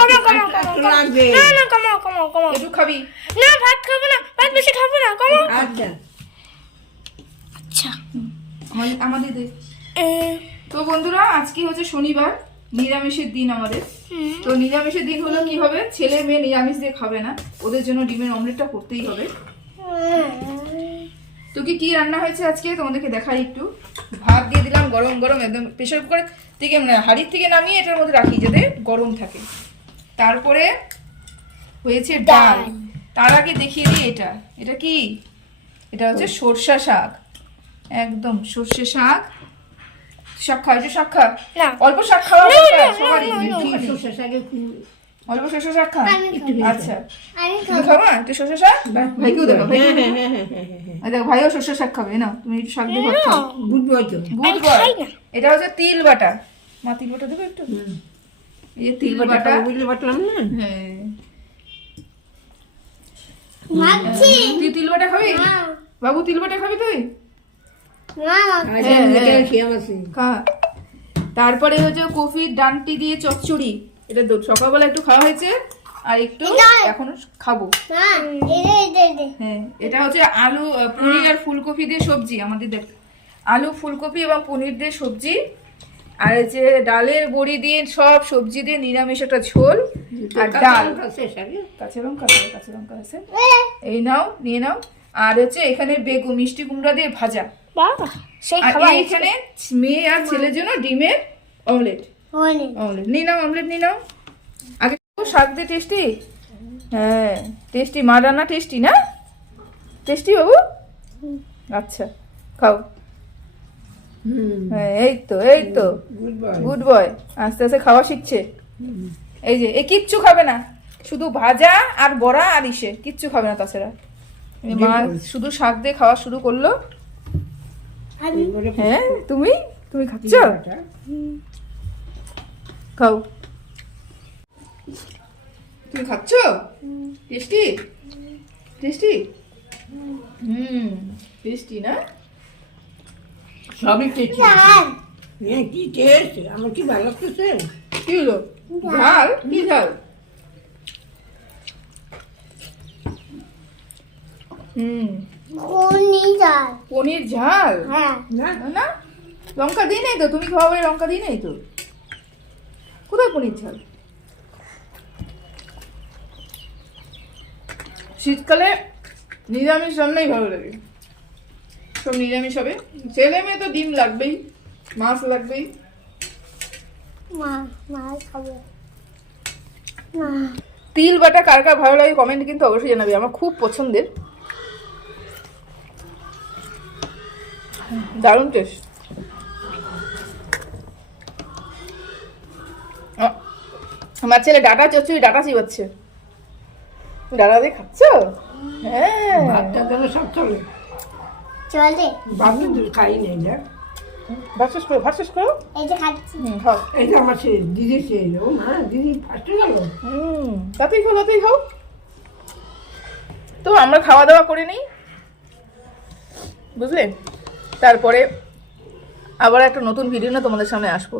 কমাও কমাও। না না কমাও কমাও কমাও একটু খাবি? না ভাত খাব না ভাত বেশি খাব না কমাও আচ্ছা। আচ্ছা। আমাদের আমাদের দে। তো বন্ধুরা আজকে হচ্ছে শনিবার নিরামিষের দিন আমাদের। তো নিরামিষের দিন হলো কি হবে? ছেলে মেয়ে নিরামিষ দিয়ে খাবে না। ওদের জন্য ডিমের অমলেটটা করতেই হবে। তো কি কি রান্না হয়েছে আজকে? তোমাদেরকে দেখাই একটু। ভাত দিয়ে দিলাম গরম গরম একদম প্রেশার কুকার থেকে মানে হাড়ির থেকে নামিয়ে এটার মধ্যে রাখি যাতে গরম থাকে। তারপরে হয়েছে ডাল। তার আগে দেখিয়ে দিই এটা। এটা কি? এটা হচ্ছে সর্ষা শাক। একদম সর্ষে শাক। শাক খা একটু শাক খা। অল্প শাক খাওয়া। শাকে অল্প সর্ষে শাক খা। আচ্ছা। আমি তুমি খাব? না একটু সর্ষে শাক? ভাইকেও দেবো ভাইকেও হ্যাঁ হ্যাঁ হ্যাঁ দেখো ভাইও সর্ষে শাক খাবে না? তুমি একটু শাক দিয়ে ভাত খাও। বুঝব তো বুট খাই এটা হচ্ছে তিল বাটা। মা তিল বাটা দেবে একটু? এই যে তিল বাটা বুঝতে পারলাম না হ্যাঁ তুই তিল বাটা খাবি বাবু তিল বাটা খাবি তুই হ্যাঁ, হ্যাঁ। তারপরে হচ্ছে কফির ডান্টি দিয়ে চচ্চড়ি। এটা সকালবেলা একটু খাওয়া হয়েছে আর একটু এখনও খাব। দে হ্যাঁ এটা হচ্ছে আলু পনির আর ফুলকপি দিয়ে সবজি। আমাদের দেখ আলু ফুলকপি এবং পনির দিয়ে সবজি। আর এই যে ডালের বড়ি দিয়ে সব সবজি দিয়ে নিরামিষ একটা ঝোল আর ডাল। কাঁচা লঙ্কা কাঁচা লঙ্কা আছে। এই নাও নিয়ে নাও। আর হচ্ছে এখানে বেগু মিষ্টি কুমড়া দিয়ে ভাজা। এইখানে মেয়ে আর ছেলের জন্য ডিমের অমলেট। অমলেট। নিয়ে নাও অমলেট নিয়ে নাও। আগে শাক দিয়ে টেস্টি? হ্যাঁ টেস্টি। মা রান্না টেস্টি না? টেস্টি বাবু? আচ্ছা খাও। এই তো এই তো। গুড বয় আস্তে আস্তে খাওয়া শিখছে। এই যে এ কিচ্ছু খাবে না। শুধু ভাজা আর বড়া আর ইসে। কিচ্ছু খাবে না তাছাড়া। মা শুধু শাক দিয়ে খাওয়া শুরু করল। হ্যাঁ তুমি? তুমি খাচ্ছ? খাও। তুমি খাচ্ছ? টেস্টি? টেস্টি? হুম টেস্টি না? সবই হ্যাঁ কি? টেস্ট আমার কি ভালো লাগতেছে? কি হলো? ঝাল? কি ঝাল? হুম। কোনি যার পনির ঝাল? হ্যাঁ। না। লঙ্কা দিই নাই তো? তুমি খাওয়া বলে লঙ্কা দিই নাই তো? কোথায় পনির ঝাল? শীতকালে নিরামিষ রান্নাই ভালো লাগে। সব নিরামিষ হবে। ছেলে মেয়ে তো ডিম লাগবেই মাছ লাগবেই। তিল বাটা কার কার ভালো লাগে কমেন্ট কিন্তু অবশ্যই জানাবে আমার খুব পছন্দের। দারুণ টেস্ট আমার ছেলে ডাটা চচ্চড়ি ডাটা চিবাচ্ছে। ডাটা দিয়ে খাচ্ছ? হ্যাঁ। সব চলে। চলে। বাবু খাই নেই না। করো করো এই যে খাচ্ছি। খাও। এই যে আমার শেষ দিদি ফার্স্টে গেল। হুম তাতেই খাও তাতেই খাও। তো আমরা খাওয়া দাওয়া করে নিই। বুঝলে? তারপরে আবার একটা নতুন ভিডিও না তোমাদের সামনে আসব।